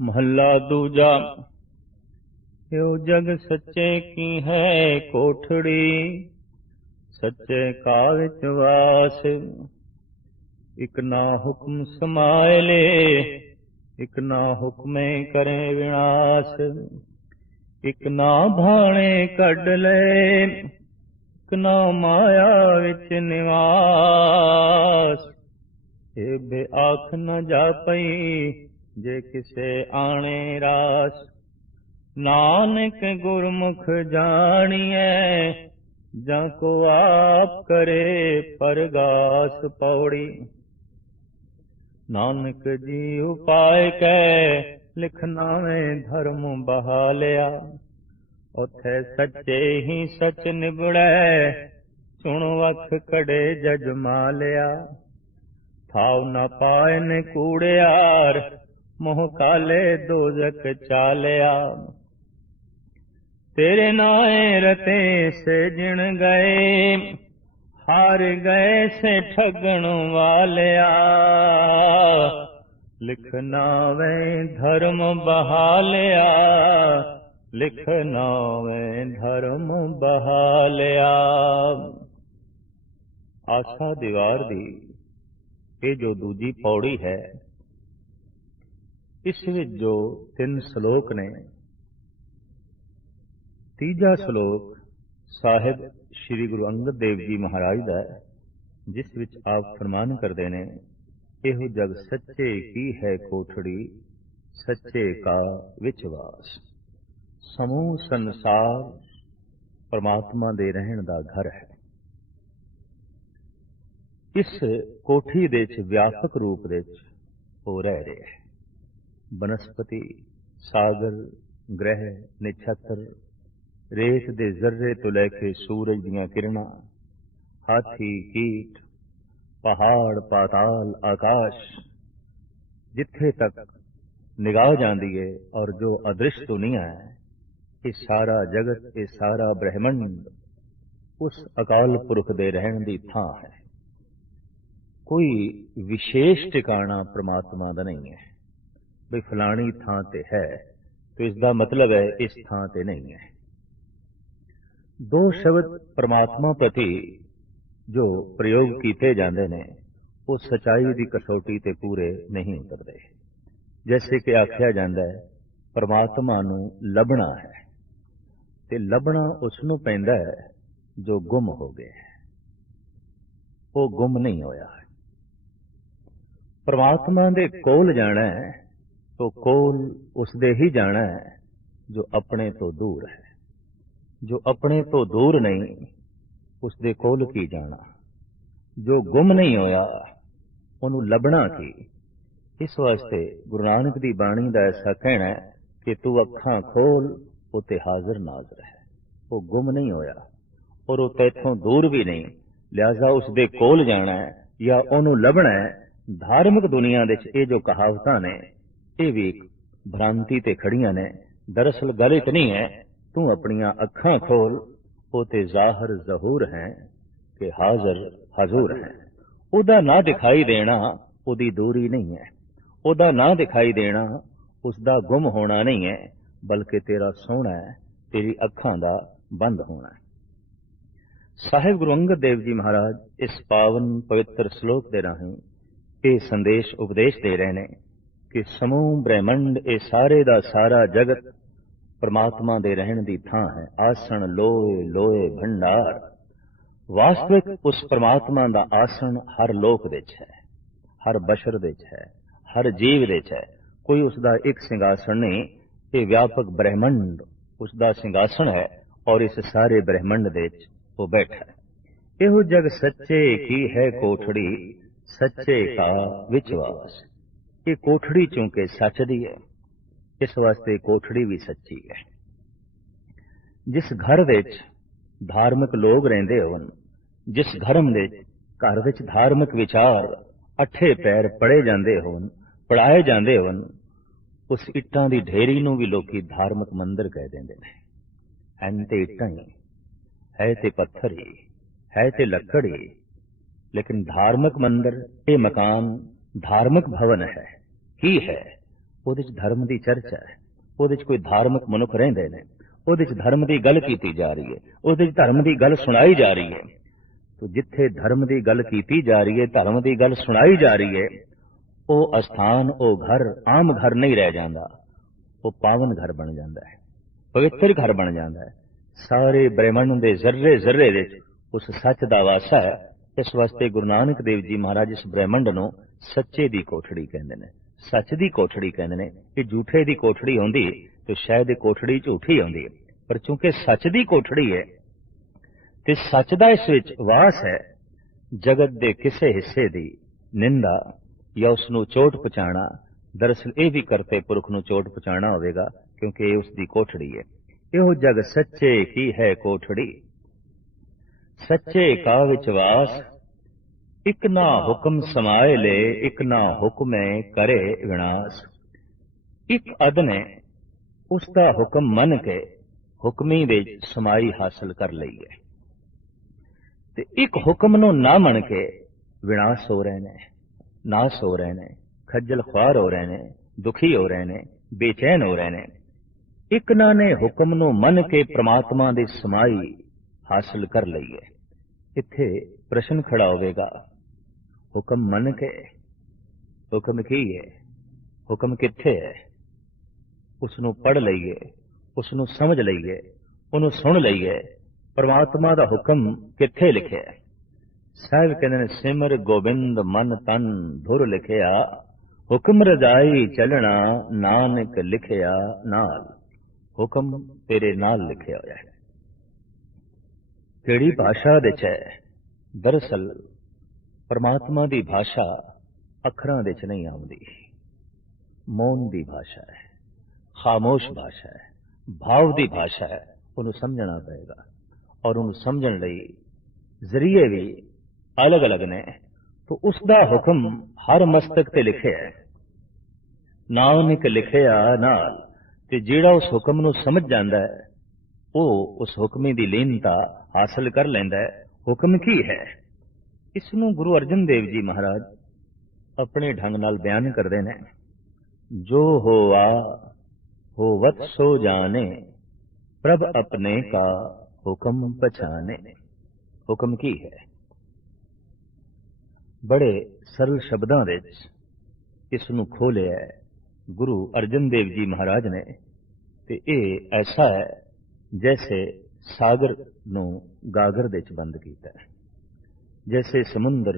महला दूजा। यो जग सच्चे की है कोठड़ी, सच्चे का विच वास। इक ना हुक्म समाए ले, इक ना हुक्मे करे विनाश। इक ना भाणे कढ ले, इक ना माया विच निवास। ए बे आख न जापई, जे किसे आणे रास। नानक गुरमुख जानिए, जाको आप करे परगास पौड़ी। नानक जी उपाय कै, लिखना में धर्म बहालिया। उथे सच्चे ही सच निबड़ै, सुन वख कड़े जज मालिया। थाव न पाए ने कूड़ियार, मोह काले दोजक चालिया। तेरे नाए रते से जिण गए, हार गए से ठगण वालिया। लिखना वे धर्म बहालिया, लिखना वे धर्म बहालिया। आशा दीवार दी ਇਹ ਜੋ ਦੂਜੀ ਪੌੜੀ ਹੈ, ਇਸ ਵਿੱਚ ਜੋ 3 ਸ਼ਲੋਕ ਨੇ। ਤੀਜਾ ਸ਼ਲੋਕ ਸਾਹਿਬ ਸ੍ਰੀ ਗੁਰੂ ਅੰਗਦ ਦੇਵ ਜੀ ਮਹਾਰਾਜ ਦਾ ਹੈ, ਜਿਸ ਵਿੱਚ ਆਪ ਫਰਮਾਨ ਕਰਦੇ ਨੇ, ਇਹੋ ਜਗ ਸੱਚੇ ਕੀ ਹੈ ਕੋਠੜੀ, ਸੱਚੇ ਕਾ ਵਿੱਚ ਵਾਸ। ਸਮੂਹ ਸੰਸਾਰ ਪਰਮਾਤਮਾ ਦੇ ਰਹਿਣ ਦਾ ਘਰ ਹੈ। इस कोठी दे व्यापक रूप दे वो रह रहे हैं। बनस्पति, सागर, ग्रह, नक्षत्र, रेत दे जर्रे तो लैके सूरज दियां किरणा, हाथी, कीट, पहाड़, पाताल, आकाश, जिथे तक निगाह जाती है और जो अदृश्य दुनिया है, ये सारा जगत, ये सारा ब्रह्मंड उस अकाल पुरख दे रहन दी थां है। कोई विशेष ठिकाना परमात्मा का नहीं है भी फलानी थां ते है तो इसका मतलब है इस थां ते नहीं है। दो शब्द परमात्मा प्रति जो प्रयोग किए जाते हैं वो सच्चाई की कसौटी ते पूरे नहीं उतरते। जैसे कि आख्या जाता है परमात्मा नूं लभना है, ते लभना उसनूं पैंदा है जो गुम हो गए, वो गुम नहीं होया। परमात्मा दे कोल जाना है तो कोल उसदे ही जाना है जो अपने तो दूर है। जो अपने तो दूर नहीं उसदे कोल की जाना। जो गुम नहीं होया उन्हों लभना की। इस वास्ते गुरु नानक दी बाणी दा ऐसा कहना है कि तू अखां खोल उते हाजिर नाजर है। वो गुम नहीं होया और वो तैथों दूर भी नहीं, लिहाजा उसदे कोल जाना है या उन्हों लभना है। धार्मिक दुनिया दे ये जो कहावतां ने ये भी भ्रांति ते खड़ियां ने। दरअसल गल इतनी है, तू अपनियां अखां खोल ओते जाहिर जहूर हैं कि हाजिर हजूर हैं। ओदा ना दिखाई देना ओदी दूरी नहीं है, ओदा ना दिखाई देना उसदा गुम होना नहीं है, बल्कि तेरा सोना है, तेरी अखां दा बंद होना है। साहिब गुरु अंगद देव जी महाराज इस पावन पवित्र श्लोक दे राहीं ये संदेश उपदेश दे रहे हैं कि समूह ब्रह्मंड ये सारे दा सारा जगत परमात्मा दे रहन दी थां है। आसन लोए लोए भंडार। वास्तविक उस परमात्मा दा आसन हर लोक दे है, हर बशर दे है, हर जीव दे है। कोई उसदा एक सिंहासन नहीं, ये व्यापक ब्रह्मंड उसदा सिंहासन है और इस सारे ब्रह्मंड दे वो बैठा है। एहो जग सच्चे की है कोठड़ी, सच्चे का विश्वास। ये कोठड़ी चूंकि सच दी है, इस वास्ते कोठड़ी भी सच्ची है। जिस घर विच धार्मिक लोग रहिंदे होण, जिस धर्म दे घर विच धार्मिक विचार अठे पैर पढ़े जांदे होण, पढ़ाए जांदे होण, उस इट्टां दी ढेरी नूं भी लोकी धार्मिक मंदिर कह देंदे ने। हैन ते इट्टां ही, है ते पत्थर ही, है ते लकड़ ही, लेकिन धार्मिक मंदिर ये मकान धार्मिक भवन है की है ਉਹਦੇ 'ਚ ਧਰਮ ਦੀ ਚਰਚਾ ਹੈ, ਉਹਦੇ 'ਚ ਕੋਈ ਧਾਰਮਿਕ ਮਨੁੱਖ ਰਹਿੰਦੇ ਨੇ, ਉਹਦੇ 'ਚ ਧਰਮ ਦੀ ਗੱਲ ਕੀਤੀ ਜਾ ਰਹੀ ਹੈ, ਉਹਦੇ 'ਚ ਧਰਮ ਦੀ ਗੱਲ ਸੁਣਾਈ ਜਾ ਰਹੀ ਹੈ। ਤੋ ਜਿੱਥੇ ਧਰਮ ਦੀ ਗੱਲ ਕੀਤੀ ਜਾ ਰਹੀ ਹੈ, ਧਰਮ ਦੀ ਗੱਲ ਸੁਣਾਈ ਜਾ ਰਹੀ ਹੈ, ਉਹ ਅਸਥਾਨ, ਉਹ ਘਰ ਆਮ ਘਰ ਨਹੀਂ ਰਹਿ ਜਾਂਦਾ, ਉਹ ਪਾਵਨ ਘਰ ਬਣ ਜਾਂਦਾ ਹੈ, ਪਵਿੱਤਰ ਘਰ ਬਣ ਜਾਂਦਾ ਹੈ। ਸਾਰੇ ਬ੍ਰਹਿਮੰਡ ਦੇ ਜ਼ਰਰੇ ਜ਼ਰਰੇ ਵਿੱਚ ਉਸ ਸੱਚ ਦਾ ਵਾਸਾ ਹੈ। ਇਸ ਵਾਸਤੇ ਗੁਰੂ ਨਾਨਕ ਦੇਵ ਜੀ ਮਹਾਰਾਜ ਇਸ ਬ੍ਰਹਿਮੰਡ ਨੂੰ ਸੱਚੇ ਦੀ ਕੋਠੜੀ ਕਹਿੰਦੇ ਨੇ, ਸੱਚ ਦੀ ਕੋਠੜੀ ਕਹਿੰਦੇ ਨੇ। ਇਹ ਝੂਠੇ ਦੀ ਕੋਠੜੀ ਹੁੰਦੀ ਤੇ ਸ਼ਾਇਦ ਇਹ ਕੋਠੜੀ ਝੂਠੀ ਹੁੰਦੀ ਹੈ, ਪਰ ਚੂੰਕਿ ਸੱਚ ਦੀ ਕੋਠੜੀ ਹੈ ਤੇ ਸੱਚ ਦਾ ਇਸ ਵਿੱਚ ਵਾਸ ਹੈ, ਜਗਤ ਦੇ ਕਿਸੇ ਹਿੱਸੇ ਦੀ ਨਿੰਦਾ ਜਾਂ ਉਸ ਨੂੰ ਚੋਟ ਪਹੁੰਚਾਉਣਾ, ਦਰਅਸਲ ਇਹ ਵੀ ਕਰਤੇ ਪੁਰਖ ਨੂੰ ਚੋਟ ਪਹੁੰਚਾਉਣਾ ਹੋਵੇਗਾ, ਕਿਉਂਕਿ ਇਹ ਉਸ ਦੀ ਕੋਠੜੀ ਹੈ। ਇਹੋ ਜਗ ਸੱਚੇ ਕੀ ਹੈ ਕੋਠੜੀ, ਸੱਚੇ ਕਾ ਵਿਚਵਾਸ, ਇਕ ਨਾ ਹੁਕਮ ਸਮਾਏ ਲੈ, ਇਕ ਨਾ ਹੁਕਮੇ ਕਰੇ ਵਿਨਾਸ਼। ਇੱਕ ਅਦਨੇ ਉਸ ਦਾ ਹੁਕਮ ਮੰਨ ਕੇ ਹੁਕਮੀ ਵਿੱਚ ਸਮਾਈ ਹਾਸਲ ਕਰ ਲਈ ਹੈ, ਤੇ ਇੱਕ ਹੁਕਮ ਨੂੰ ਨਾ ਮੰਨ ਕੇ ਵਿਨਾਸ਼ ਹੋ ਰਹੇ ਨੇ, ਨਾਸ ਹੋ ਰਹੇ ਨੇ, ਖੱਜਲ ਖੁਆਰ ਹੋ ਰਹੇ ਨੇ, ਦੁਖੀ ਹੋ ਰਹੇ ਨੇ, ਬੇਚੈਨ ਹੋ ਰਹੇ ਨੇ। ਇੱਕ ਨਾ ਨੇ ਹੁਕਮ ਨੂੰ ਮੰਨ ਕੇ ਪ੍ਰਮਾਤਮਾ ਦੀ ਸਮਾਈ ਹਾਸਲ ਕਰ ਲਈ ਹੈ। ਇੱਥੇ ਪ੍ਰਸ਼ਨ ਖੜਾ ਹੋਵੇਗਾ, ਹੁਕਮ ਮੰਨ ਕੇ, ਹੁਕਮ ਕੀ ਹੈ, ਹੁਕਮ ਕਿੱਥੇ ਹੈ? ਉਸ ਨੂੰ ਪੜ੍ਹ ਲਈਏ, ਉਸ ਨੂੰ ਸਮਝ ਲਈਏ, ਉਹਨੂੰ ਸੁਣ ਲਈਏ। ਪਰਮਾਤਮਾ ਦਾ ਹੁਕਮ ਕਿੱਥੇ ਲਿਖਿਆ ਹੈ? ਸਾਹਿਬ ਕਹਿੰਦੇ ਨੇ, ਸਿਮਰ ਗੋਬਿੰਦ ਮਨ ਤਨ ਧੁਰ ਲਿਖਿਆ, ਹੁਕਮ ਰਜਾਈ ਚੱਲਣਾ ਨਾਨਕ ਲਿਖਿਆ ਨਾਲ। ਹੁਕਮ ਤੇਰੇ ਨਾਲ ਲਿਖਿਆ ਹੋਇਆ ਹੈ। ਕਿਹੜੀ ਭਾਸ਼ਾ ਵਿੱਚ ਹੈ? ਦਰਅਸਲ ਪਰਮਾਤਮਾ ਦੀ ਭਾਸ਼ਾ ਅੱਖਰਾਂ ਵਿੱਚ ਨਹੀਂ ਆਉਂਦੀ, ਮੌਨ ਦੀ ਭਾਸ਼ਾ ਹੈ, ਖਾਮੋਸ਼ ਭਾਸ਼ਾ ਹੈ, ਭਾਵ ਦੀ ਭਾਸ਼ਾ ਹੈ। ਉਹਨੂੰ ਸਮਝਣਾ ਪਏਗਾ, ਔਰ ਉਹਨੂੰ ਸਮਝਣ ਲਈ ਜ਼ਰੀਏ ਵੀ ਅਲੱਗ ਅਲੱਗ ਨੇ। ਤੋ ਉਸ ਦਾ ਹੁਕਮ ਹਰ ਮਸਤਕ ਤੇ ਲਿਖਿਆ ਹੈ, ਨਾਨਕ ਲਿਖਿਆ ਨਾਲ। ਤੇ ਜਿਹੜਾ ਉਸ ਹੁਕਮ ਨੂੰ ਸਮਝ ਜਾਂਦਾ ਹੈ, ਉਹ ਉਸ ਹੁਕਮੀ ਦੀ ਲੀਨਤਾ ਹਾਸਲ ਕਰ ਲੈਂਦਾ ਹੈ। ਹੁਕਮ ਕੀ ਹੈ? ਇਸ ਨੂੰ ਗੁਰੂ ਅਰਜਨ ਦੇਵ ਜੀ ਮਹਾਰਾਜ ਆਪਣੇ ਢੰਗ ਨਾਲ ਬਿਆਨ ਕਰਦੇ ਨੇ। ਜੋ ਹੋਆ ਹੋਵਤ ਸੋ ਜਾਣੇ, ਪ੍ਰਭ ਆਪਣੇ ਕਾ ਹੁਕਮ ਪਛਾਣੇ। ਹੁਕਮ ਕੀ ਹੈ? ਬੜੇ ਸਰਲ ਸ਼ਬਦਾਂ ਵਿੱਚ ਇਸ ਨੂੰ ਖੋਲਿਆ ਹੈ ਗੁਰੂ ਅਰਜਨ ਦੇਵ ਜੀ ਮਹਾਰਾਜ ਨੇ। ਤੇ ਇਹ ਐਸਾ ਹੈ ਜੈਸੇ ਸਾਗਰ ਨੂੰ ਗਾਗਰ ਦੇ ਵਿੱਚ ਬੰਦ ਕੀਤਾ ਹੈ, ਜੈਸੇ ਸਮੁੰਦਰ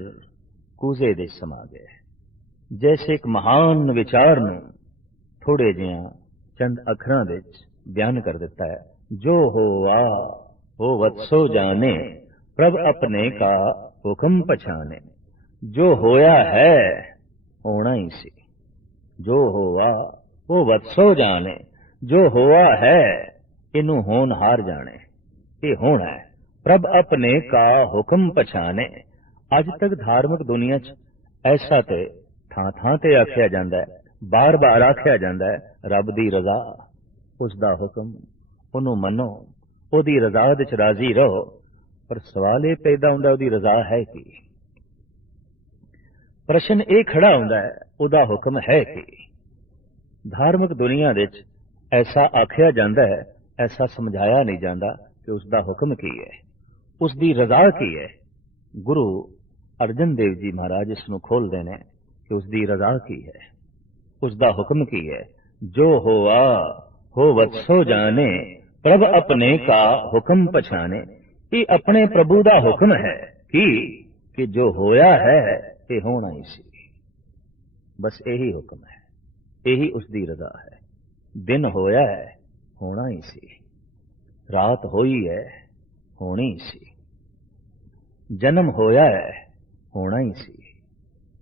ਕੂਜ਼ੇ ਦੇ ਸਮਾ ਗਿਆ, ਜੈਸੇ ਇੱਕ ਮਹਾਨ ਵਿਚਾਰ ਨੂੰ ਥੋੜੇ ਜਿਹਾ ਚੰਦ ਅੱਖਰਾਂ ਵਿੱਚ ਬਿਆਨ ਕਰ ਦਿੱਤਾ ਹੈ। ਜੋ ਹੋਆ ਹੋਵਤ ਸੋ ਜਾਣੇ, ਪ੍ਰਭ ਆਪਣੇ ਕਾ ਹੁਕਮ ਪਛਾਣੇ। ਜੋ ਹੋਇਆ ਹੈ ਹੋਣਾ ਹੀ ਸੀ। ਜੋ ਹੋਆ ਹੋਵਤ ਸੋ ਜਾਣੇ, ਜੋ ਹੋਆ ਹੈ ਇਹਨੂੰ ਹੋਣਹਾਰ ਜਾਣੇ, ਇਹ ਹੋਣਾ ਹੈ। ਪ੍ਰਭ ਆਪਣੇ ਕਾ ਹੁਕਮ ਪਛਾਣੇ। ਅੱਜ ਤੱਕ ਧਾਰਮਿਕ ਦੁਨੀਆ 'ਚ ਐਸਾ ਤੇ ਥਾਂ ਥਾਂ ਤੇ ਆਖਿਆ ਜਾਂਦਾ ਹੈ, ਬਾਰ ਬਾਰ ਆਖਿਆ ਜਾਂਦਾ ਹੈ, ਰੱਬ ਦੀ ਰਜ਼ਾ, ਉਸ ਦਾ ਹੁਕਮ, ਉਹਨੂੰ ਮੰਨੋ, ਉਹਦੀ ਰਜ਼ਾ ਵਿੱਚ ਰਾਜ਼ੀ ਰਹੋ। ਪਰ ਸਵਾਲ ਇਹ ਪੈਦਾ ਹੁੰਦਾ, ਉਹਦੀ ਰਜ਼ਾ ਹੈ ਕੀ? ਪ੍ਰਸ਼ਨ ਇਹ ਖੜਾ ਹੁੰਦਾ ਹੈ, ਉਹਦਾ ਹੁਕਮ ਹੈ ਕੀ? ਧਾਰਮਿਕ ਦੁਨੀਆ ਵਿੱਚ ਐਸਾ ਆਖਿਆ ਜਾਂਦਾ ਹੈ, ਐਸਾ ਸਮਝਾਇਆ ਨਹੀਂ ਜਾਂਦਾ ਕਿ ਉਸ ਦਾ ਹੁਕਮ ਕੀ ਹੈ, ਉਸ ਦੀ ਰਜ਼ਾ ਕੀ ਹੈ। ਗੁਰੂ ਅਰਜਨ ਦੇਵ ਜੀ ਮਹਾਰਾਜ ਇਸ ਨੂੰ ਖੋਲਦੇ ਨੇ ਕਿ ਉਸ ਦੀ ਰਜ਼ਾ ਕੀ ਹੈ, ਉਸ ਦਾ ਹੁਕਮ ਕੀ ਹੈ। ਜੋ ਹੋਆ ਹੋਵਤ ਸੋ ਜਾਣੇ, ਪ੍ਰਭ ਆਪਣੇ ਕਾ ਹੁਕਮ ਪਛਾਣੇ। ਇਹ ਆਪਣੇ ਪ੍ਰਭੂ ਦਾ ਹੁਕਮ ਹੈ ਕਿ ਜੋ ਹੋਇਆ ਹੈ ਇਹ ਹੋਣਾ ਹੀ ਸੀ। ਬਸ ਇਹੀ ਹੁਕਮ ਹੈ, ਇਹੀ ਉਸ ਦੀ ਰਜ਼ਾ ਹੈ। ਦਿਨ ਹੋਇਆ ਹੈ, ਹੋਣਾ ਹੀ ਸੀ। ਰਾਤ ਹੋਈ ਹੈ, ਹੋਣੀ ਸੀ। ਜਨਮ ਹੋਇਆ ਹੈ, ਹੋਣਾ ਹੀ ਸੀ।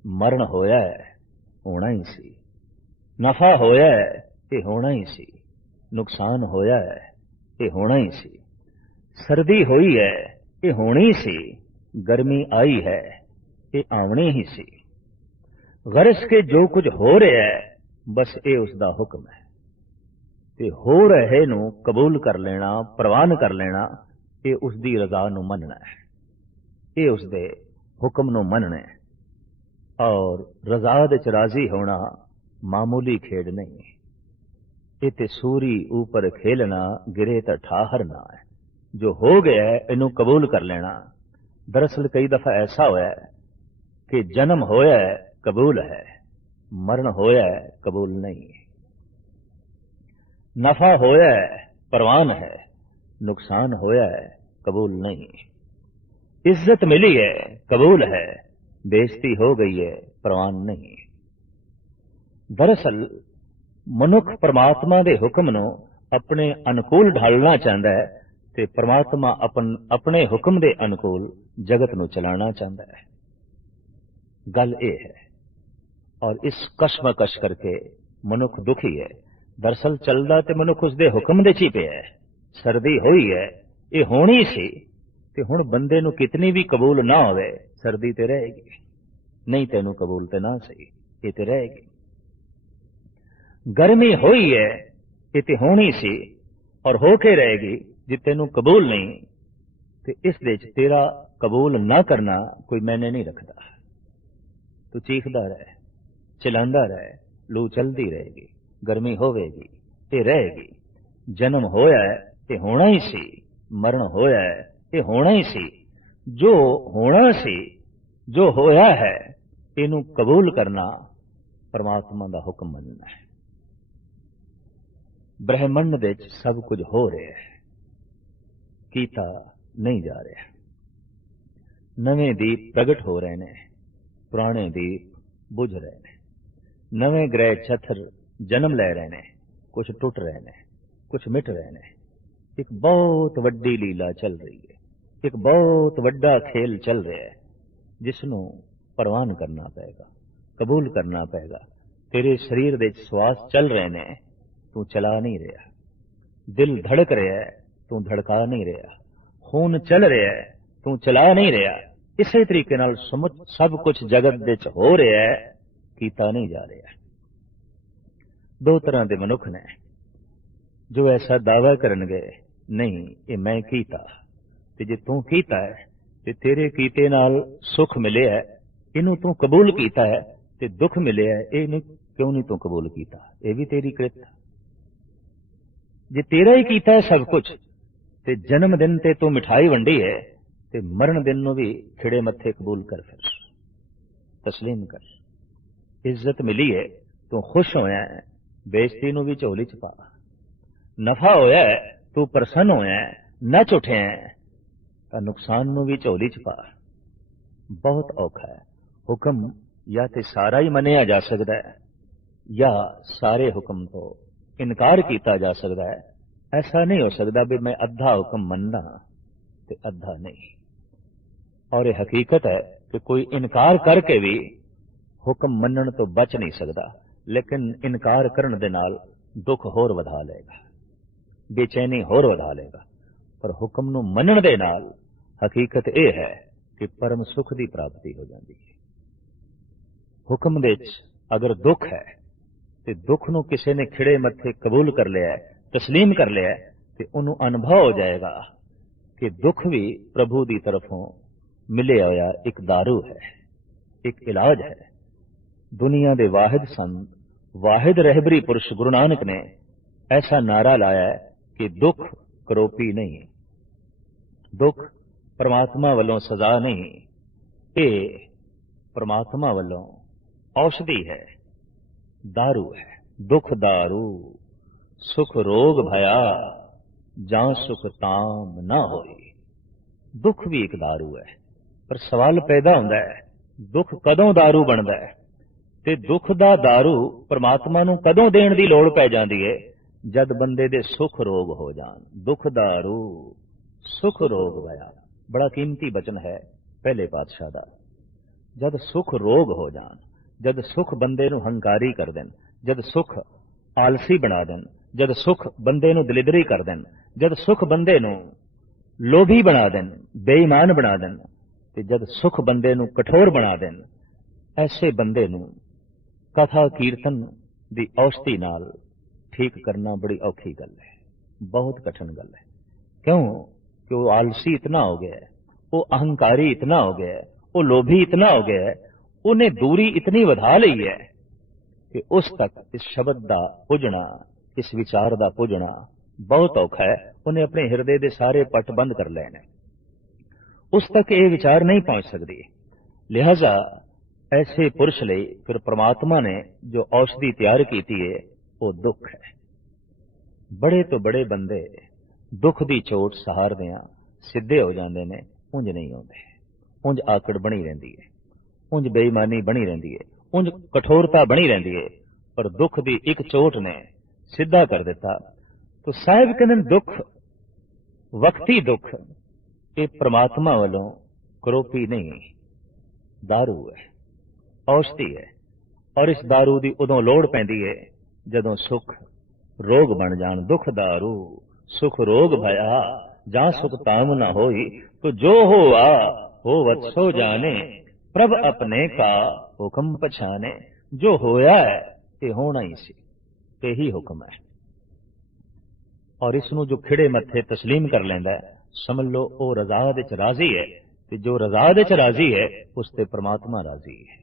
ਮਰਨ ਹੋਇਆ ਹੈ, ਹੋਣਾ ਹੀ ਸੀ। ਨਫਾ ਹੋਇਆ ਹੈ, ਇਹ ਹੋਣਾ ਹੀ ਸੀ। ਨੁਕਸਾਨ ਹੋਇਆ ਹੈ, ਇਹ ਹੋਣਾ ਹੀ ਸੀ। ਸਰਦੀ ਹੋਈ ਹੈ, ਇਹ ਹੋਣੀ ਸੀ। ਗਰਮੀ ਆਈ ਹੈ, ਇਹ ਆਉਣੀ ਹੀ ਸੀ। ਗਰਜ ਕੇ ਜੋ ਕੁਝ ਹੋ ਰਿਹਾ ਹੈ, ਬਸ ਇਹ ਉਸ ਦਾ ਹੁਕਮ ਹੈ। ਤੇ ਹੋ ਰਹੇ ਨੂੰ ਕਬੂਲ ਕਰ ਲੈਣਾ, ਪ੍ਰਵਾਨ ਕਰ ਲੈਣਾ, ਇਹ ਉਸ ਦੀ ਰਜ਼ਾ ਨੂੰ ਮੰਨਣਾ ਹੈ, ਇਹ ਉਸ ਦੇ ਹੁਕਮ ਨੂੰ ਮੰਨਣਾ ਹੈ। ਔਰ ਰਜ਼ਾ ਵਿੱਚ ਰਾਜ਼ੀ ਹੋਣਾ मामूली खेड नहीं। ये ते सूरी ऊपर खेलना, गिरे तो ठाहर ना है। जो हो गया है इनू कबूल कर लेना। दरअसल कई दफा ऐसा होया है कि जन्म होया है कबूल है, मरण होया है कबूल नहीं। नफा होया है परवान है, नुकसान होया है कबूल नहीं। इज्जत मिली है कबूल है, बेइज्जती हो गई है परवान नहीं। दरअसल मनुख परमात्मा दे हुक्म नूं अपने अनुकूल ढालना चाहता है ते परमात्मा अपने हुक्म दे अनुकूल जगत नूं चलाना चाहता है। गल ये है, और इस कशमकश करके मनुख दुखी है। दरअसल चलदा ते मनुख उसदे हुक्म दे ची पिया है। सर्दी हुई है, ये होनी सी ते हुण बंदे नूं कितनी भी कबूल ना होवे, सर्दी ते रहेगी। नहीं तेनू कबूल ते ना सही, ये ते रहेगी। गर्मी हुई है, ये ते होनी सी और होके रहेगी। जे तेनू कबूल नहीं ते इस दे च तेरा कबूल ना करना कोई मैंने नहीं रखता। तू चीखदा रहे, चिल्लांदा रहे, लू चलती रहेगी, गर्मी होवेगी, ये रहेगी। जन्म होया है ये होना ही सी, मरण होया है ये होना ही सी। जो होना सी, जो होया है, इनू कबूल करना परमात्मा दा हुक्म मनना है। ब्रह्मंड दे च सब कुछ हो रहा है, कीता नहीं जा रहा। नवे दीप प्रगट हो रहे ने, पुराने दीप बुझ रहे ने। नवे ग्रह छथर जन्म ले रहे ने, कुछ टुट रहे ने, कुछ मिट रहे ने। एक बहुत वड्डी लीला चल रही है, एक बहुत वड्डा खेल चल रहा है, जिसनों परवान करना पेगा, कबूल करना पेगा। तेरे शरीर दे श्वास चल रहे ने, तू चला नहीं रहा। दिल धड़क रहा है, तू धड़का नहीं रहा। खून चल रहा है, तू चला नहीं रहा। इसे तरीके नाल सब कुछ जगत दे च हो रहा है, कीता नहीं जा रहा। दो तरह के मनुख ने जो ऐसा दावा करनगे, नहीं ये मैं कीता, ते जे तू कीता है ते तेरे कीते नाल सुख मिले है, इनू तू कबूल कीता है, ते दुख मिले है, ये क्यों नहीं तू कबूल कीता? ये भी तेरी कृत। जे तेरा ही कीता है सब कुछ, ते जन्म दिन ते तू मिठाई वंडी है, ते मरण दिन नू भी खिड़े मत्थे कबूल कर, फिर तस्लीम कर। इज्जत मिली है, तू खुश होया है, बेइज्जती नू भी झोली च पा। नफा होया है, तू प्रसन्न होया है, नच उठे है, नुकसान नू भी झोली च पा। बहुत औखा है। हुक्म या ते सारा ही मनिया जा सकता है, या सारे हुक्म तो इनकार किया जा सकता है। ऐसा नहीं हो सकता भी मैं अद्धा हुक्म मनना ते अद्धा नहीं। और ये हकीकत है कि कोई इनकार करके भी हुक्म मनन तो बच नहीं सकता, लेकिन इनकार करन दे नाल दुख होर वधा लेगा, बेचैनी होर वधा लेगा। पर हुक्म नू मनन दे नाल हकीकत यह है कि परम सुख की प्राप्ति हो जाती है। हुक्म दे अगर दुख है तो दुख नू किसी ने खिड़े मत्थे कबूल कर लिया है, तस्लीम कर लिया है, तो उन्होंने अनुभव हो जाएगा कि दुख भी प्रभु की तरफों मिले होया एक दारू है, एक इलाज है। दुनिया के वाहिद संत, वाहिद रहबरी पुरुष गुरु नानक ने ऐसा नारा लाया है कि दुख करोपी नहीं, दुख परमात्मा वालों सजा नहीं, ये परमात्मा वालों औषधि है, दारू है। दुख दारू सुख रोग भया, जां सुख ताम ना होई। दुख भी एक दारू है, पर सवाल पैदा होता है दुख कदों दारू बनता है, ते दुख दा दारू परमात्मा नू कदों देण दी लोड़ पै जांदी है? जद बंदे दे सुख रोग हो जान। दुख दारू सुख रोग भया, बड़ा कीमती बचन है पहले पातशाह दा। जद सुख रोग हो जान, जद सुख बंदे नू हंकारी कर देन, जद सुख आलसी बना देन, जद सुख बंदे नू दलिदरी कर देन, जद सुख बंदे नू लोभी बना देन, बेईमान बना देन, ते जद सुख बंदे नू कठोर बना देन, ऐसे बंदे नू कथा कीर्तन दी औषधि नाल ठीक करना बड़ी औखी गल है, बहुत कठिन गल है। क्यों कि वो आलसी इतना हो गया है, वो अहंकारी इतना हो गया है, वो लोभी इतना हो गया है, उन्हें दूरी इतनी वधा ली है कि उस तक इस शब्द का पुजना, इस विचार का पुजना बहुत औखा है। उन्हें अपने हिरदे के सारे पट बंद कर लेने, उस तक ये विचार नहीं पहुंच सकती। लिहाजा ऐसे पुरुष लिए फिर परमात्मा ने जो औषधि तैयार की है वो दुख है। बड़े तो बड़े बंदे दुख की चोट सहारदियां सीधे हो जाते हैं, उंज नहीं आते। उंज आकड़ बनी रही है, उंज बेईमानी बनी रही है, उंज कठोरता बनी रही है, पर दुख की एक चोट ने सीधा कर दिता। तो साहिब कहते दुख वक्ती दुख ये परमात्मा वालों करोपी नहीं, दारू है, औषधि है। और इस दारू की उदों लोड़ पैंदी है जदों सुख रोग बन जान। दुख दारू सुख रोग भया, जा सुख ताम न होई, तो जो हुआ हो वत्सो जाने, प्रभ अपने का हुक्म पछाने। जो होया है ये होना ही सी, यही हुक्म है। और इसनों जो खिड़े मत्थे तस्लीम कर लेंदा है, समझ लो वो रजा विच राजी है। ते जो रजा विच राजी है उसते परमात्मा राजी है,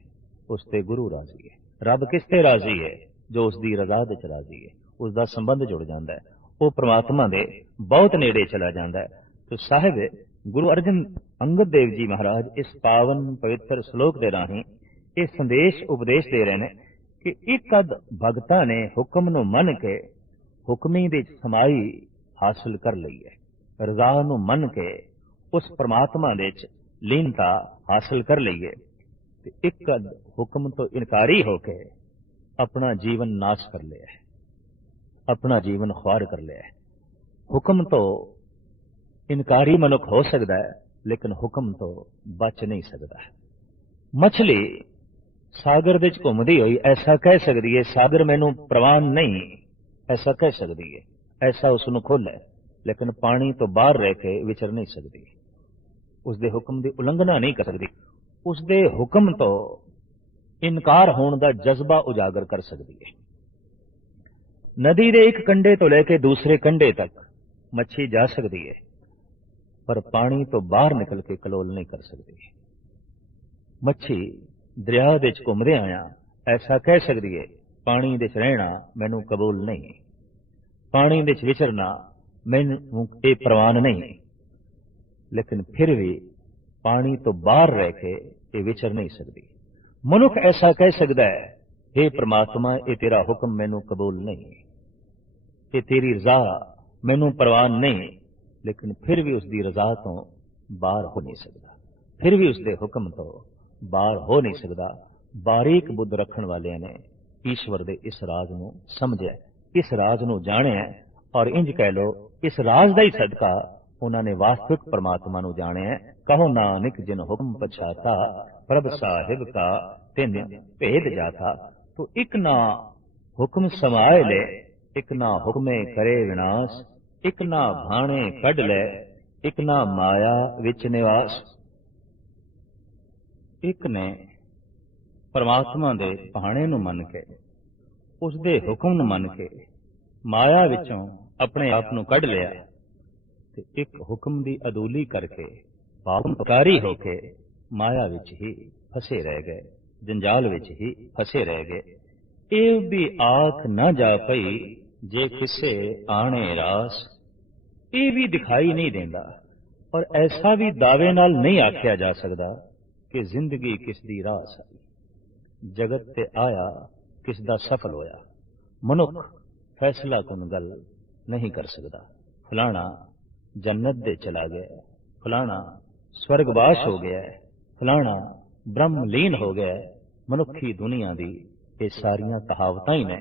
उसते गुरु राजी है। रब किसते राजी है? जो उसकी रजा विच राजी है, उसका संबंध जुड़ जाता है, वो परमात्मा दे बहुत नेड़े चला जाता है। तो साहिब गुरु अर्जन अंगद देव जी महाराज इस पावन पवित्र श्लोक के राही ये संदेश उपदेश दे रहे हैं कि एक अद भगतां ने हुक्म नूं मन के हुक्मी दे समाई हासिल कर ली है, रजा नूं मन के उस परमात्मा दे लीनता हासिल कर ली है। एक अद हुक्म तो इनकारी होके अपना जीवन नाश कर लिया है, अपना जीवन ख्वार कर लिया है। हुक्म तो इनकारी मनुख हो सकता है, लेकिन हुक्म तो बच नहीं सकता। मछली सागर विच घूमदी हुई ऐसा कह सकती है सागर मैनू प्रवान नहीं, ऐसा कह सकती है, ऐसा उसनू खुल है, लेकिन पानी तो बाहर रह के विचर नहीं सकती, उसके हुक्म की उलंघना नहीं कर सकती। उसके हुक्म तो इनकार होने का जज्बा उजागर कर सकती है। नदी के एक कंढे तो लेके दूसरे कंढे तक मच्छी जा सकती है, पर पानी तो बाहर निकल के कलोल नहीं कर सकती। मच्छी दरिया विच घूमदे आया ऐसा कह सकती है पानी विच रहना मैनू कबूल नहीं, पानी विच विचरना मैनू ये प्रवान नहीं, लेकिन फिर भी पानी तो बाहर रह के ये विचर नहीं सकती। मनुख ऐसा कह सकता है हे परमात्मा ये तेरा हुक्म मैनू कबूल नहीं, ये तेरी रजा मैनू प्रवान नहीं, लेकिन फिर भी उसकी रजा तो बाहर हो नहीं सकता, फिर भी उसके हुक्म तो बाहर हो नहीं सकता। बारीक बुद्ध रखण वाले ने ईश्वर के इस राज को समझा, इस राज को जाने, और इंज कह लो इस राज का ही सदका उन्होंने वास्तविक परमात्मा को जाने। कहो नानक जिन हुक्म पछाता, प्रभ साहिब का तिन भेद जाता। तो एक ना हुक्म समाए ले, एक ना हुक्मे करे विनाश, एक ना भाणे कढ़ ले, एक ना माया विच निवास। एक ने परमात्मा दे भाणे नूं मन के, उसदे हुक्म नूं मन के माया विचों अपने आप नूं कढ़ लिया, ते एक हुक्म दी अदूली करके पापकारी होके माया विच ही फसे रह गए, जंजाल विच ही फसे रह गए। ये भी आख न जा पई जे किसे आने रास, ये भी दिखाई नहीं देंदा, और ऐसा भी दावे नाल नहीं आख्या जा सकता कि जिंदगी किस दी रास आई, जगत ते आया किस दा सफल होया। मनुख फैसला कुन गल नहीं कर सकता, फलाना जन्नत दे चला गया, फलाना स्वर्गवास हो गया है, फलाना ब्रह्मलीन हो गया है। मनुखी दुनिया दी ये सारियां कहावतां ही ने,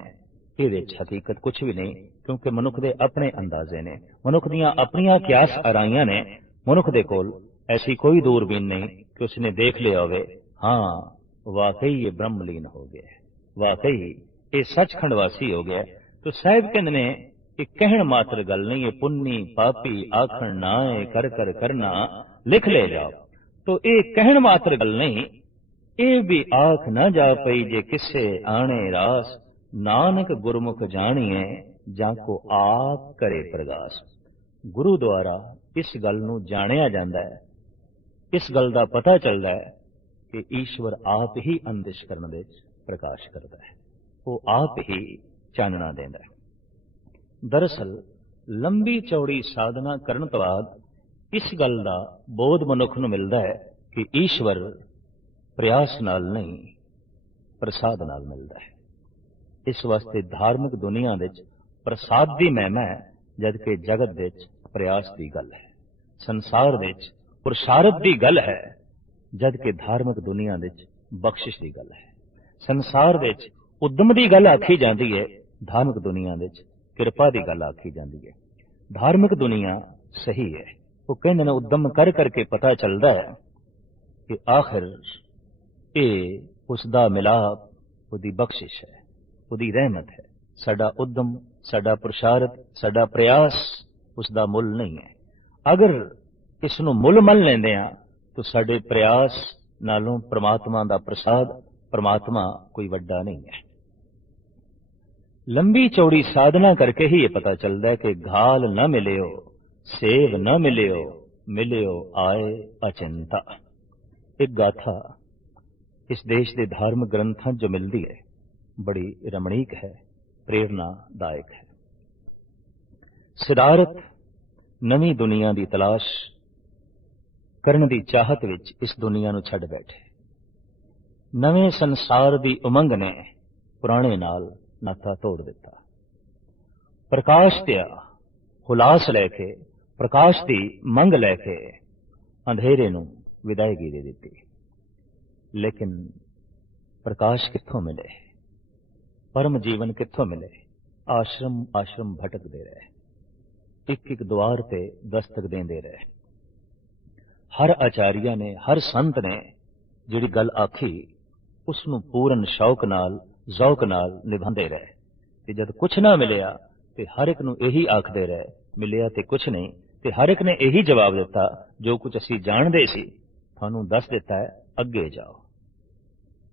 ये हकीकत कुछ भी नहीं, क्योंकि मनुख दे अपने अंदाजे ने, मनुख दियां अपनियां क्यास आराइयां ने। मनुख दे कोल ऐसी कोई दूरबीन नहीं कि उसने देख लिया होवे हाँ वाकई ये ब्रह्मलीन हो गया, वाकई ये सचखंडवासी हो गया। तो साहिब कहते ने ये कहण मात्र गल नहीं, ये पुन्नी पापी आखण नाए कर कर करना लिख ले जाओ। तो ये कहण मात्र गल नहीं, ये भी आख न जा पई जे किसे आने रास, नानक गुरमुख जानिए जाको आप करे प्रगास। गुरु द्वारा इस गल नूं जानिया जांदा है, इस गल का पता चलता है कि ईश्वर आप ही अंतःकरण विच प्रकाश करता है, वो आप ही चानना देंदा है। दरअसल लंबी चौड़ी साधना करन तो बाद इस गल का बोध मनुख नूं मिलदा है कि ईश्वर प्रयास नाल नहीं प्रसाद नाल मिलदा है। इस वास्ते धार्मिक दुनिया विच प्रसाद की महिमा है, जबकि जगत विच प्रयास की गल है। संसार विच पुरुषार्थ की गल है, जबकि धार्मिक दुनिया विच बख्शिश की गल है। संसार विच उद्यम की गल आखी जाती है, धार्मिक दुनिया विच किरपा की गल आखी जाती है। धार्मिक दुनिया सही है, वो कहते हैं उद्यम कर करके पता चलता है कि आखिर ये उसका मिलाप उसकी बख्शिश है, उसकी रहमत है। साडा उद्यम, साडा पुरुषार्थ, साडा प्रयास उसका मुल नहीं है। अगर इसनों मुल मन लेंदे आ तो साडे प्रयास नालों परमात्मा का प्रसाद, परमात्मा कोई वड्डा नहीं है। लंबी चौड़ी साधना करके ही ये पता चलता है कि घाल न मिलियो, सेव न मिलियो, मिलियो आए अचिंता। एक गाथा इस देश के धार्मिक ग्रंथों जो मिलती है, बड़ी रमणीक है, प्रेरणादायक है। सिद्धार्थ नवी दुनिया की तलाश करने की चाहत विच इस दुनिया नूं छड्ड बैठे। नवे संसार की उमंग ने पुराने नाल नाता तोड़ दिता। प्रकाश दिया हुलास लैके, प्रकाश की मंग लैके अंधेरे नूं विदायगी दे दी। लेकिन प्रकाश कित्थों मिले, परम जीवन कित्थों मिले? आश्रम आश्रम भटकते रहे, एक एक द्वार ते दस्तक देंदे रहे। हर आचार्य ने, हर संत ने जिहड़ी गल आखी उसनूं पूर्ण शौक नाल, जौक नाल निभांदे रहे। ते जद कुछ ना मिलिया ते हर एक नूं यही आखदे रहे, मिलिया ते कुछ नहीं। ते हर एक ने यही जवाब दिता, जो कुछ असीं जाणदे सी तुहानूं दस दिता है, अगे जाओ।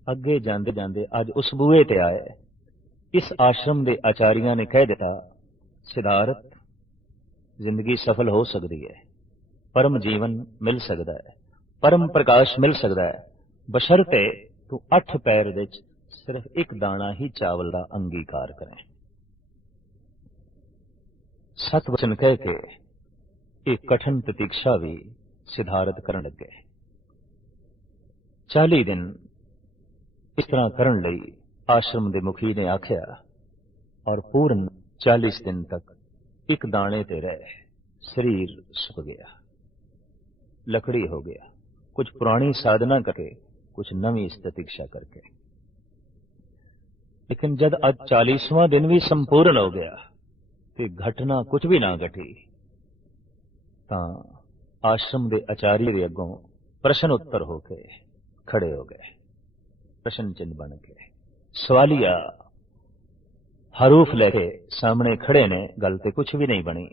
अगे जांदे जांदे अज उस बूहे ते आए। इस आश्रम के आचार्य ने कह दिता, सिद्धार्थ जिंदगी सफल हो सकती है, परम जीवन मिल सकता है, परम प्रकाश मिल सकता है, बशर्ते तू 8 पैर विच सिर्फ एक दाना ही चावल का अंगीकार करें। सत वचन कह के एक कठिन प्रतीक्षा भी सिद्धार्थ करन लगे। 40 दिन इस तरह करन लई आश्रम के मुखी ने आख्या और पूर्ण 40 दिन तक एक दाने ते रहे। शरीर सुक गया, लकड़ी हो गया, कुछ पुरानी साधना करके, कुछ नवी प्रतीक्षा करके। लेकिन जब आज 40वां दिन भी संपूर्ण हो गया तो घटना कुछ भी ना घटी, आश्रम के आचार्य के अगों प्रश्न उत्तर होके खड़े हो गए। प्रश्न चिन्ह बन के सवालिया हरूफ लेके सामने खड़े ने, गल ते कुछ भी नहीं बनी।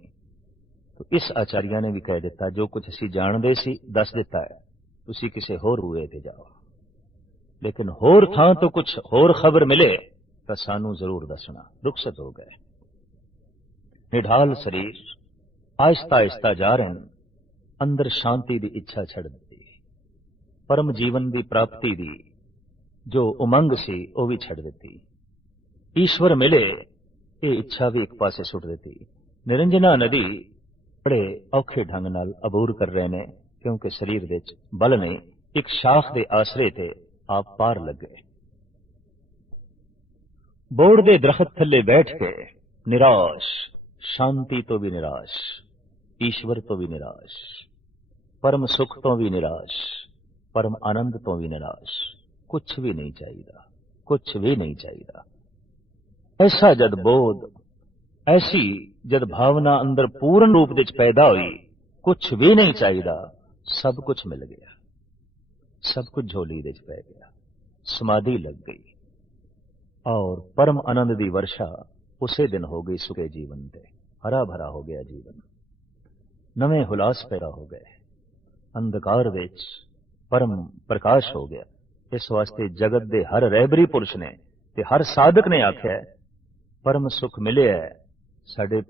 तो इस आचार्य ने भी कह दिता, जो कुछ असी जानते सी दस दिता है, तुसी किसी होर बूहे ते जाओ। लेकिन होर थां तो कुछ होर खबर मिले तो सानू जरूर दसना। रुखसत हो गए। निढाल शरीर आहिस्ता आहिस्ता जा रहे हैं, अंदर शांति की इच्छा छड़ दी, परम जीवन की प्राप्ति की जो उमंग सी वह भी छड़ दी। ईश्वर मिले ये इच्छा भी एक पासे सुट दी। निरंजना नदी बड़े औखे ढंग नाल अबूर कर रहे ने, क्योंकि शरीर विच बल नहीं। एक शाख के आसरे ते आप पार लग गए। बोड़ दे दरखत थले बैठ के निराश, शांति तो भी निराश, ईश्वर तो भी निराश, परम सुख तो भी निराश, परम आनंद तो भी निराश। कुछ भी नहीं चाहिए, कुछ भी नहीं चाहिए। ऐसा जद बोध, ऐसी जद भावना अंदर पूर्ण रूप विच पैदा हुई, कुछ भी नहीं चाहिए, सब कुछ मिल गया, सब कुछ झोली विच पै गया, समाधि लग गई और परम आनंद की वर्षा उसे दिन हो गई। सुखे जीवन ते हरा भरा हो गया जीवन, नवे हुलास पैदा हो गए, अंधकार विच परम प्रकाश हो गया। इस वास्ते जगत दे हर रहबरी पुरुष ने ते हर साधक ने आख्या है, परम सुख मिले है साडे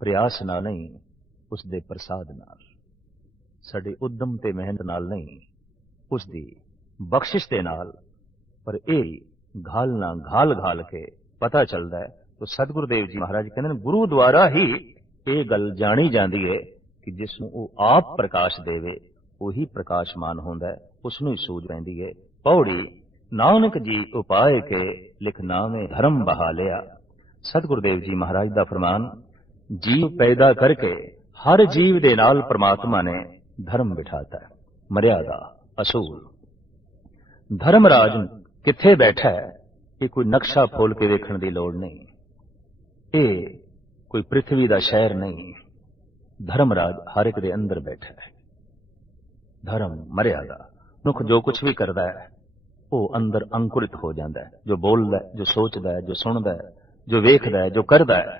प्रयास नाल नहीं, उसदे प्रसाद नाल, साडे उद्यम ते मेहनत नाल नहीं, उसदी बख्शिश दे नाल। पर ये घालना घाल घाल के ਪਤਾ ਚੱਲਦਾ ਹੈ। तो सतगुरु देव जी महाराज कहते हैं गुरु द्वारा ही ये गल जानी जाती है कि जिसनों वो आप प्रकाश देवे वही प्रकाशमान होंदा है, उसनों ही सूझ पैंदी है। पौड़ी नानक जी उपाय के लिख नामे धर्म बहा लिया। सतगुरु देव जी महाराज का फरमान, जीव पैदा करके हर जीव दे नाल परमात्मा ने धर्म बिठाता है, मर्यादा असूल। धर्मराज किथे बैठा है ये कोई नक्शा फोल के देखने की लोड़ नहीं, ये कोई पृथ्वी का शहर नहीं। धर्मराज हर एक दे अंदर बैठा है। धर्म मर्यादा मनुख जो कुछ भी करता है वो अंदर अंकुरित हो जाता है। जो बोलता है, जो सोचता है, जो सुनता है, जो वेखदा है, जो करता है,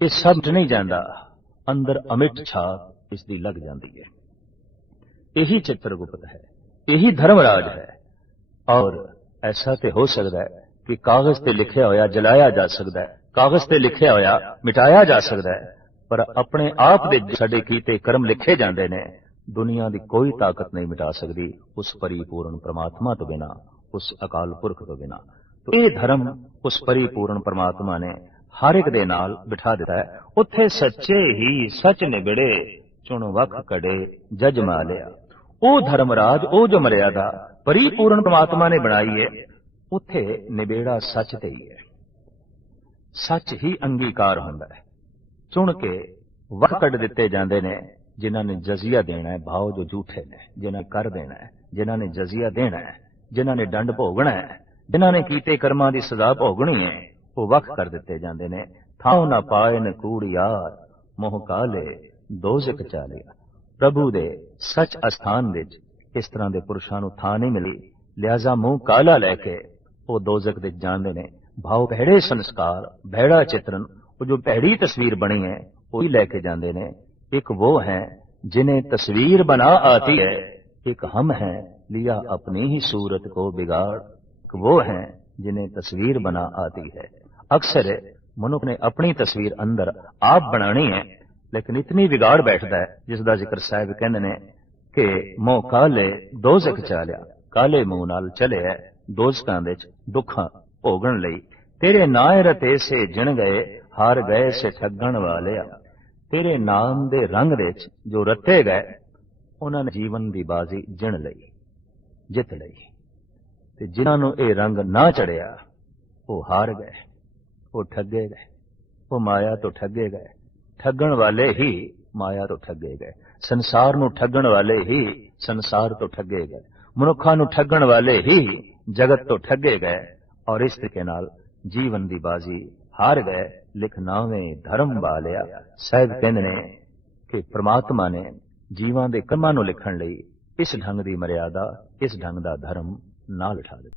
ये सब नहीं जाता, अंदर अमिट छाप इसकी लग जाती है। यही चित्रगुप्त है, यही धर्मराज है। और ऐसा तो हो सकता है कि कागज ते लिखिया होया जलाया जा सकता है, कागज ते लिखिया होया मिटाया जा सकता है, पर अपने आप दे साडे कीते कर्म लिखे जाते ने दुनिया की कोई ताकत नहीं मिटा सकती उस परिपूर्ण परमात्मा तो बिना, उस अकाल पुरख तो बिना। तो ये धर्म उस परिपूर्ण परमात्मा ने हर एक दे नाल बिठा दिता है। उत्थे सच्चे ही सच निबड़े चुन वख कड़े जज मालिया। वो धर्मराज, वो जो मर्यादा परिपूर्ण परमात्मा ने बनाई है, उत्थे निबेड़ा सच ते ही है। सच ही अंगीकार होंदा है। चुन के वख कड़ दिते जांदे ने जिन्हां ने जजिया देना है, भाव जो झूठे ने, जिन्हां ने कर देना है, जिन्हां ने जजिया देना है, जिन्हां ने दंड भोगना है, जिन्हां ने कीते कर्मां दी सजा भोगनी है, वो वख कर दिते जांदे ने। थां ना पाए न कूड़ियार मोह काले दोज़ख चालिया। प्रभु दे सच अस्थान विच इस तरह के पुरुषां नूं थां नहीं मिली, लिहाजा मुंह काला लैके वो दोज़ख दे जांदे ने। भाव भैड़े संस्कार, भैड़ा चित्रण, वो जो भैड़ी तस्वीर बनी है वही लेके जाते ने। एक वो है जिन्हें तस्वीर बना आती है, एक हम हैं लिया अपनी ही सूरत को बिगाड़। एक वो है जिन्हें तस्वीर बना आती है। अक्सर मनुख ने अपनी तस्वीर अंदर आप बनानी है, लेकिन इतनी बिगाड़ बैठता है जिसका जिक्र साहब कहते ने कि मोह काले दोज़ख चालिया। काले मुंह नाल चले है दोज़खां विच दुखां भोगण लई। तेरे नाए रते से जिन गए हार गए से ठगण वाले। तेरे नाम दे रंग विच जो रते गए उन्होंने जीवन की बाजी जिण लई, जित लई। ते जिन्हां नूं ये रंग ना चढ़िया वो हार गए, वो ठगे गए, वो माया तो ठगे गए। ठगण वाले ही माया तो ठगे गए। संसार नूं ठगण वाले ही संसार तो ठगे गए। मनुखां नूं ठगण वाले ही जगत तो ठगे गए। और इस तरीके नाल जीवन की बाजी हार गए। लिख नावे धर्म वालिया। साहिब कहंदे ने कि परमात्मा ने जीवां दे कर्मां नूं लिखण लई इस ढंग की मर्यादा, इस ढंग का धर्म नाल बिठा दिता।